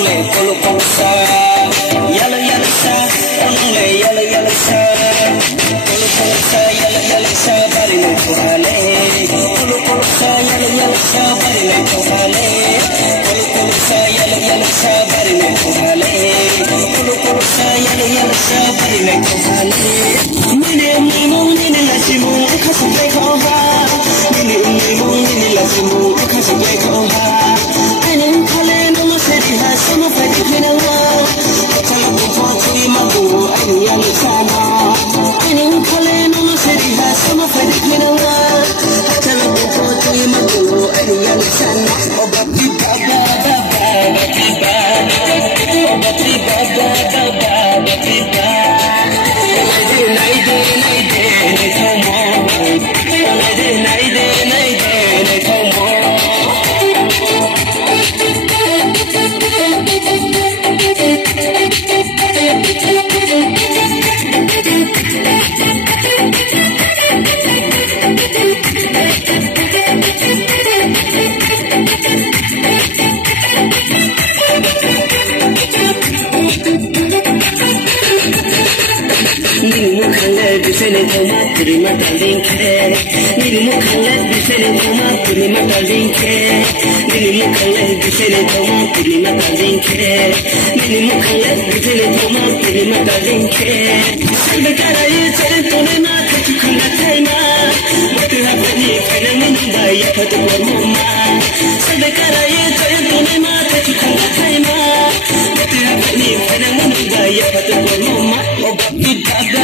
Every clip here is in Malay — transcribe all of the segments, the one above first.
onole polo polo sa yala yala sa onole yala yala sa polo polo sa yala yala sa bari le kohale polo polo sa yala yala sa bari le kohale polo polo sa yala yala sa bari le kohale polo polo sa yala yala sa bari le kohale nine la simu khasa play koha nine la simu khasa play koha anin khale no masari ha sama fadi khinawa chala ko phochi mabu ai yang sana anin khale no masari ha sama fadi khinawa chala ko phochi mabu ai yang sana obati baba baba obati baba obati baba baba obati baba Bifene toma prima talinke nini mukale bifene toma prima talinke nini mukale bifene toma prima talinke nini mukale bifene toma prima talinke salbe karaye chere tone na kachi khanga thaina matu hapani phene munba ya phat gorma salbe karaye chere tone na kachi khanga thaina matu hapani phene munba ya phat gorma o bapti baba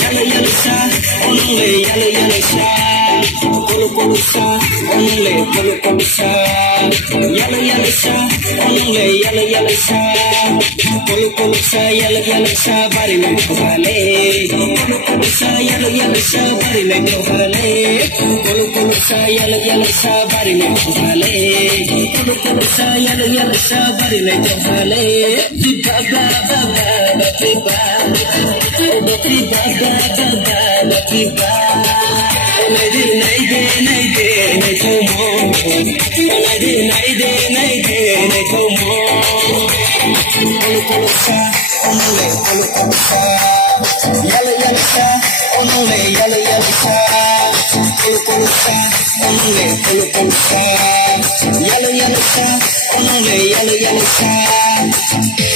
yala yala sa onole yala yala sa polo polo sa onole polo polo sa yala yala sa onole yala yala sa polo polo sa yala yala sa bari le kohale polo polo sa yala yala sa bari le kohale polo polo sa yala yala sa bari le kohale polo polo sa yala yala sa bari le kohale baba baba baba Bati baba baba bati baba naide naide naide naide komo naide naide naide naide komo polo polo sa onole polo polo sa yala yala sa onole yala yala sa polo polo sa onole polo polo sa yala yala sa onole yala yala sa